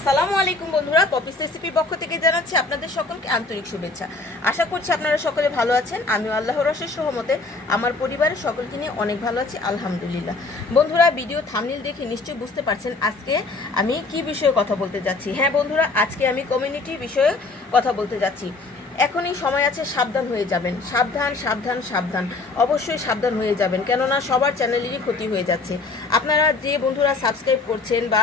আসসালামু আলাইকুম বন্ধুরা পপিস রেসিপির পক্ষ থেকে জানাচ্ছি আপনাদের সকলকে আন্তরিক শুভেচ্ছা। আশা করছি আপনারা সকলে ভালো আছেন। আমি আল্লাহ রসের সহমতে আমার পরিবারের সকলকে নিয়ে অনেক ভালো আছি, আলহামদুলিল্লাহ। বন্ধুরা ভিডিও থামনিল দেখে নিশ্চয়ই বুঝতে পারছেন আজকে আমি কি বিষয়ে কথা বলতে যাচ্ছি। হ্যাঁ বন্ধুরা, আজকে আমি কমিউনিটি বিষয়ে কথা বলতে যাচ্ছি। এখনই সময় আছে, সাবধান হয়ে যাবেন। সাবধান সাবধান সাবধান। অবশ্যই সাবধান হয়ে যাবেন, কেননা সবার চ্যানেলেরই ক্ষতি হয়ে যাচ্ছে। আপনারা যে বন্ধুরা সাবস্ক্রাইব করছেন বা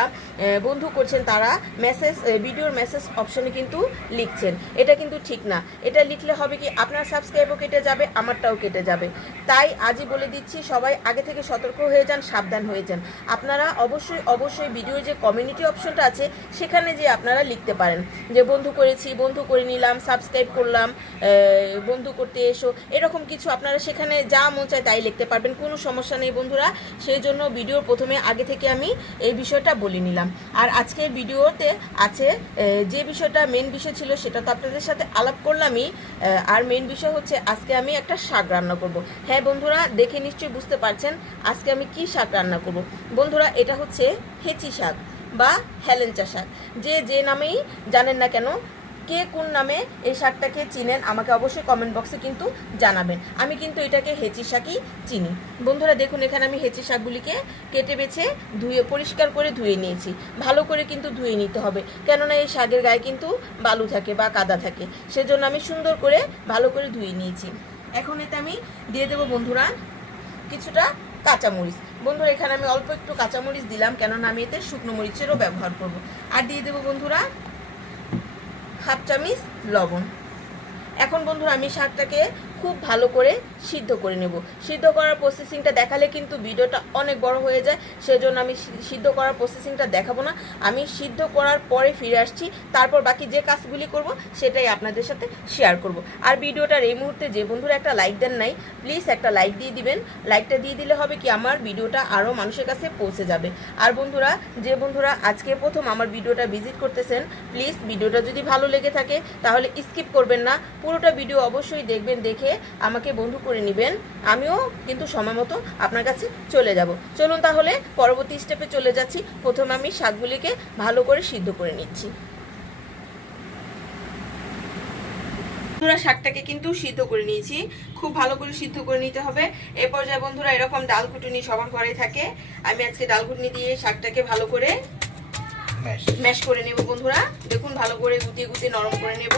বন্ধু করছেন, তারা মেসেজ ভিডিওর মেসেজ অপশনে কিন্তু লিখছেন। এটা কিন্তু ঠিক না। এটা লিখলে হবে কি, আপনার সাবস্ক্রাইবও কেটে যাবে, আমারটাও কেটে যাবে। তাই আজই বলে দিচ্ছি, সবাই আগে থেকে সতর্ক হয়ে যান, সাবধান হয়ে যান। আপনারা অবশ্যই অবশ্যই ভিডিওর যে কমিউনিটি অপশনটা আছে, সেখানে যে আপনারা লিখতে পারেন। যে বন্ধু করেছি, বন্ধু করে নিলাম সাবস্ক্রাইব করলাম বন্ধু করতে এসো, এরকম কিছু আপনারা সেখানে যা মন চায় তাই লিখতে পারবেন, কোনো সমস্যা নেই বন্ধুরা। সেই জন্য ভিডিওর প্রথমে আগে থেকে আমি এই বিষয়টা বলে নিলাম। আর আজকে ভিডিওতে আছে যে বিষয়টা মেন বিষয় ছিল সেটা তো আপনাদের সাথে আলাপ করলামই আর মেন বিষয় হচ্ছে আজকে আমি একটা শাক রান্না করব। হ্যাঁ বন্ধুরা, দেখে নিশ্চয়ই বুঝতে পারছেন আজকে আমি কি শাক রান্না করব। বন্ধুরা, এটা হচ্ছে হেঁচি শাক বা হেলেঞ্চা শাক। যে যে নামেই জানেন না কেন কে কোন নামে এই শাকটাকে চিনেন, আমাকে অবশ্যই কমেন্ট বক্সে কিন্তু জানাবেন। আমি কিন্তু এটাকে হেঁচি শাকই চিনি। বন্ধুরা, দেখুন, এখানে আমি হেঁচি শাকগুলিকে কেটে বেছে ধুয়ে, পরিষ্কার করে ধুয়ে নিয়েছি। ভালো করে কিন্তু ধুয়ে নিতে হবে। কেননা এই শাকের গায়ে কিন্তু বালু থাকে বা কাদা থাকে। সেজন্য আমি সুন্দর করে ভালো করে ধুয়ে নিয়েছি। এখন এতে আমি দিয়ে দেবো, বন্ধুরা, কিছুটা কাঁচামরিচ। বন্ধুরা, এখানে আমি অল্প একটু কাঁচামরিচ দিলাম, কেননা আমি এতে শুকনো মরিচেরও ব্যবহার করব। আর দিয়ে দেবো, বন্ধুরা হাফ চামিচ লবণ। এখন বন্ধুরা আমি শাকটাকে খুব ভালো করে সিদ্ধ করে নেব। সিদ্ধ করার প্রসেসিংটা দেখালে কিন্তু ভিডিওটা অনেক বড় হয়ে যায়, সেজন্য আমি সিদ্ধ করার প্রসেসিংটা দেখাবো না। আমি সিদ্ধ করার পরে ফিরে আসছি, তারপর বাকি যে কাজগুলি করব, সেটাই আপনাদের সাথে শেয়ার করব। আর ভিডিওটার এই মুহূর্তে যে বন্ধুরা একটা লাইক দেন নাই প্লিজ একটা লাইক দিয়ে দিবেন। লাইকটা দিয়ে দিলে হবে কি, আমার ভিডিওটা আরও মানুষের কাছে পৌঁছে যাবে। আর বন্ধুরা, যে বন্ধুরা আজকে প্রথম আমার ভিডিওটা ভিজিট করতেছেন প্লিজ ভিডিওটা যদি ভালো লেগে থাকে, তাহলে স্কিপ করবেন না। পুরোটা ভিডিও অবশ্যই দেখবেন, দেখে আমাকে বন্ধু করে নেবেন। আমিও কিন্তু সময় মতো আপনার কাছে চলে যাব। চলুন তাহলে পরবর্তী স্টেপে চলে যাচ্ছি। প্রথমে আমি শাকগুলিকে ভালো করে সিদ্ধ করে নিচ্ছি। বন্ধুরা, শাকটাকে কিন্তু সিদ্ধ করে নিয়েছি। খুব ভালো করে সিদ্ধ করে নিতে হবে। এই পর্যায়ে বন্ধুরা, এরকম ডাল কুটুনি সবার ঘরে থাকে। আমি আজকে ডাল কুটনি দিয়ে শাকটাকে ভালো করে ম্যাশ করে নেব বন্ধুরা। দেখুন, ভালো করে গুটিয়ে গুটিয়ে নরম করে নেব।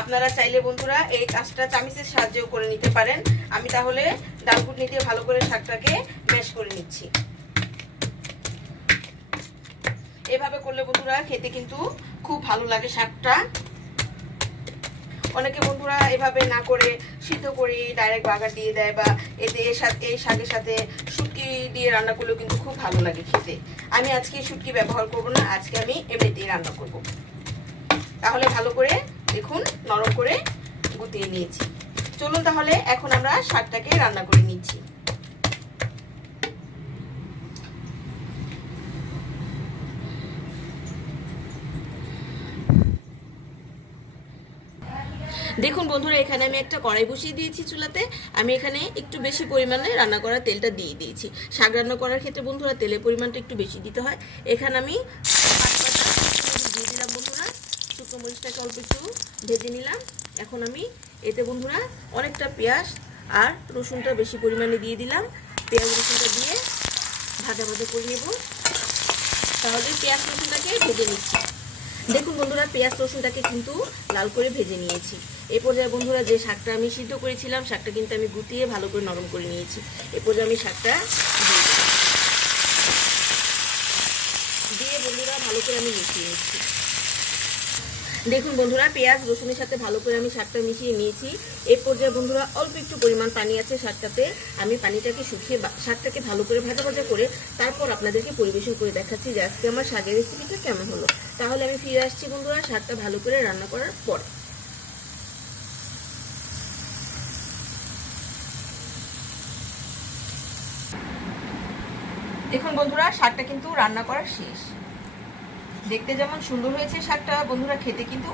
আপনারা চাইলে বন্ধুরা এই কাজটা চামিচের সাহায্যেও করে নিতে পারেন। আমি তাহলে ডাল কুটনি দিয়ে ভালো করে শাকটাকে ম্যাশ করে নিচ্ছি। এভাবে করলে বন্ধুরা খেতে কিন্তু খুব ভালো লাগে শাকটা। অনেকে বন্ধুরা এভাবে না করে সিদ্ধ করে ডাইরেক্ট বাগার দিয়ে দেয় বা এতে এর সাথে এই শাকের সাথে শুটকি দিয়ে রান্না করলেও কিন্তু খুব ভালো লাগে খেতে। আমি আজকে শুটকি ব্যবহার করব না, আজকে আমি এমনিতেই রান্না করব। তাহলে ভালো করে দেখুন, নরম করে গুটিয়ে নিয়েছি। চলুন তাহলে, এখন আমরা শাকটাকে রান্না করে নিচ্ছি দেখুন বন্ধুরা, এখানে আমি একটা কড়াই বসিয়ে দিয়েছি চুলাতে। আমি এখানে একটু বেশি পরিমাণে রান্না করা তেলটা দিয়ে দিয়েছি। শাক রান্না করার ক্ষেত্রে বন্ধুরা, তেলের পরিমাণটা একটু বেশি দিতে হয়। এখানে আমি দিয়ে দিলাম বন্ধুরা। শুকনো মরিচটাকে অল্প একটু ভেজে নিলাম। এখন আমি এতে বন্ধুরা অনেকটা পেঁয়াজ আর রসুনটা বেশি পরিমাণে দিয়ে দিলাম। পেঁয়াজ রসুনটা দিয়ে ভাজা ভাজা করে নেব। তাহলে পেঁয়াজ রসুনটাকে ভেজে নিচ্ছি। দেখুন বন্ধুরা, পেঁয়াজ রসুনটাকে কিন্তু লাল করে ভেজে নিয়েছি। এই পর্যায়ে বন্ধুরা যে শাকটা আমি সিদ্ধ করেছিলাম, শাকটা কিন্তু আমি গুটিয়ে ভালো করে নরম করে নিয়েছি। এই পর্যায়ে আমি শাকটা দিয়ে বন্ধুরা ভালো করে আমি মিশিয়ে নিচ্ছি। দেখুন বন্ধুরা, পেঁয়াজ, রসুনের সাথে ভালো করে আমি শাকটা মিশিয়ে নিয়েছি। এই পর্যায়ে বন্ধুরা অল্প একটু পরিমাণ পানি আছে শাকটাতে। আমি পানিটাকে শুকিয়ে শাকটাকে ভালো করে ভাজা ভাজা করে তারপর আপনাদেরকে পরিবেশন করে দেখাচ্ছি যে আজকে আমার শাকের রেসিপিটা কেমন হলো। তাহলে আমি ফিরে আসছি বন্ধুরা শাকটা ভালো করে রান্না করার পর। দেখুন বন্ধুরা, শাকটা কিন্তু রান্না করা শেষ। দেখতে যেমন সুন্দর হয়েছে শাকটা, বন্ধুরা, খেতে কিন্তু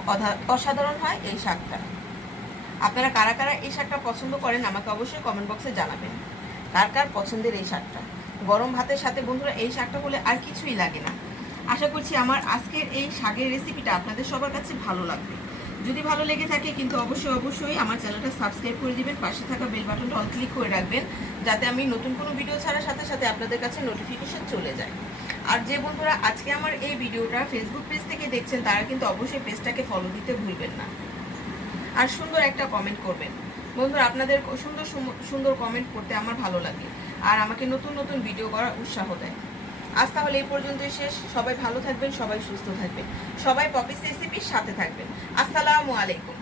অসাধারণ হয় এই শাকটা। আপনারা কারা কারা এই শাকটা পছন্দ করেন, আমাকে অবশ্যই কমেন্ট বক্সে জানাবেন। কার কার পছন্দের এই শাকটা? গরম ভাতের সাথে বন্ধুরা, এই শাকটা হলে আর কিছুই লাগে না। আশা করছি আমার আজকের এই শাকের রেসিপিটা আপনাদের সবার কাছে ভালো লাগবে। যদি ভালো লেগে থাকে, কিন্তু অবশ্যই অবশ্যই আমার চ্যানেলটা সাবস্ক্রাইব করে দিবেন, পাশে থাকা বেল বাটনটা অন ক্লিক করে রাখবেন। যাতে আমি নতুন কোনো ভিডিও ছাড়ার সাথে সাথে আপনাদের কাছে নোটিফিকেশন চলে যায়। আর যে বন্ধুরা আজকে আমার এই ভিডিওটা ফেসবুক পেজ থেকে দেখছেন, তারা কিন্তু অবশ্যই পেজটাকে ফলো দিতে ভুলবেন না। আর সুন্দর একটা কমেন্ট করবেন। বন্ধুরা, আপনাদের সুন্দর সুন্দর কমেন্ট করতে আমার ভালো লাগে আর আমাকে নতুন নতুন ভিডিও করার উৎসাহ দেয়। আজ তাহলে এই পর্যন্তই শেষ। সবাই ভালো থাকবেন, সবাই সুস্থ থাকবেন। সবাই পপিস রেসিপির সাথে থাকবেন। আসসালামু আলাইকুম।